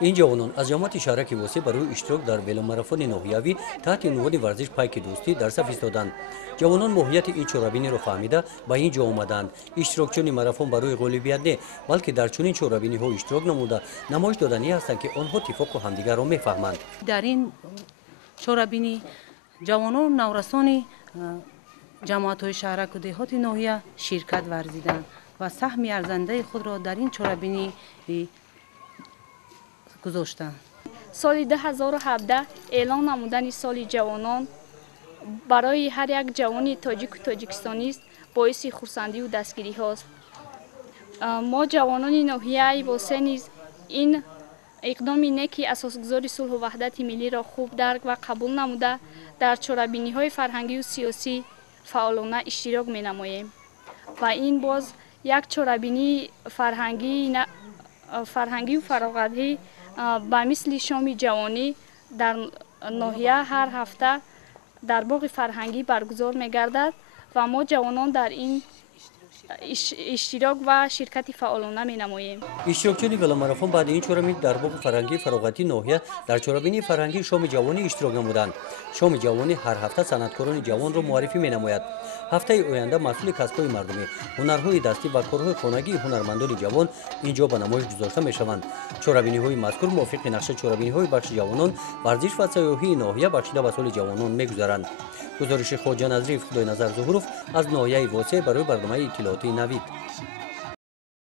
این جوانان از جماعت شهرک واسه برای اشتراک در ولوماراتون نوحیوی تحت عنوان ورزش پایک دوستی در صف ایستادند. جوانان ماهیت این چورابینی را فهمیده به اینجا آمدند. اشتراکچیان ماراتون برای غالبیت نه، بلکه در چنین چورابینی ها اشتراک نموده نمایش دادنی هستند که آنها اتفاق و همدیگر را میفهمند. در این چورابینی جوانان نورسان جماعت‌های شهرک و دهات ناحیه شرکت ورزیدند و سهم ارزنده خود را در این چورابینی گذاشتند. سال 2017 اعلان نمودن سال جوانان برای هر یک جوان تاجیک و تاجیکستانی است باعث خرسندی و دستگیری هاست. ما جوانان ناحیه واسه نیز این اقدام نیکی اساسگذار صلح و وحدت ملی را خوب درک و قبول نموده در چورابینی های فرهنگی و سیاسی فعالانه اشتراک می نماییم و این باز یک چورابینی فرهنگی و فراغتی به مثل شام جوانی در ناحیه هر هفته در باغ فرهنگی برگزار می گردد و ما جوانان در این اشتراک و شرکت فعالانه می نماییم. اشتراکچیان ولوماراتون بعد این چورابینی در باغ فرهنگی فراغتی ناحیه در چورابینی فرهنگی شام جوانی اشتراک نمودند. شام جوانی هر هفته صنعتکاران جوان را معرفی می نماید. هفته آینده مسئول کسب‌های مردمی، هنرهای دستی و کارهای خانگی هنرمندان جوان اینجا به نمایش گذاشته می شوند. چورابینی‌های مذکور موافق نقشه چورابینی‌های بخش جوانان، ورزش و سیاحی ناحیه بخشیده به سال جوانان می‌گذرند. گزارش خواجه نظری خدای نظر ظهورов از ناحیه واسه برای برنامه اطلاعاتی نوید.